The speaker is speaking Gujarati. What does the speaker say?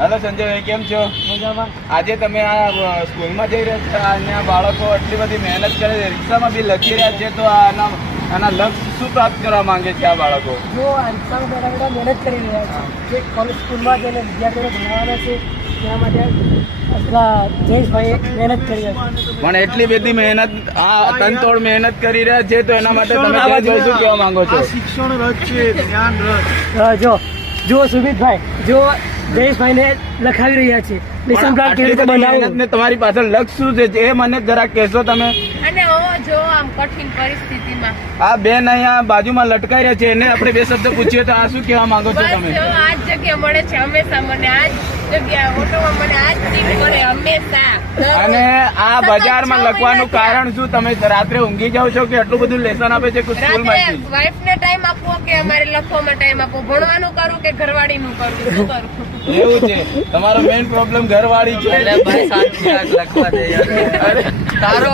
હેલો સંજયભાઈ, કેમ છો? આજે તમે આ સ્કૂલમાં જઈ રહ્યા છો અને આ બાળકો આટલી બધી મહેનત કરે છે, રિક્ષામાં બી લખી રહ્યા છે, તો આના લક્ષ્ય શું પ્રાપ્ત કરવા માંગે છે આ બાળકો? જો આ રિક્ષામાં બેઠા બેઠા મહેનત કરી રહ્યા છે, જે કોલેજ સ્કૂલમાં જઈને વિદ્યાર્થીઓને ભણાવવાના છે તેના માટે આપણા જયેશભાઈએ મહેનત કરી હતી. પણ એટલી બધી મહેનત, આ તનતોડ મહેનત કરી રહ્યા છે, તો એના માટે તમે ક્યાં જોઈ શું કહેવા માંગો છો? શિક્ષણ રથ છે, જ્ઞાન રથ. જો સુમિતભાઈ, જો જયેશભાઈને લખાવી રહ્યા છે લેસન પ્લાન કેવી રીતે બનાવવું ને તમારી પાછળ લક્ષ્ય શું છે એ મને જરા કહેશો તમે? અને જો આમ કઠિન પરિસ્થિતિમાં આ બેન અહીંયા બાજુમાં લટકાઈ રહ્યા છે, એને આપણે બે શબ્દ પૂછીએ તો આ શું કહેવા માંગો છો બસ તમે? જો આ જ જગ્યા મળે છે હંમેશા, મને આ જ જગ્યા ઓટોમાં મને આ જ સીટ મળે હંમેશા. અને આ બજારમાં લખવાનું કારણ શું? તમે રાત્રે ઊંઘી જાવ છો કે એટલું બધું લેસન આપે છે સ્કૂલમાંથી? વાઇફ ને ટાઈમ આપવો કે અમારે લખવામાં ટાઈમ આપવો, ભણવાનું કરું કે ઘરવાળીનું કરું, શું કરું? એવું છે તમારો મેઇન પ્રોબ્લેમ ઘરવાળી છે. લખવા દે યાર. તારો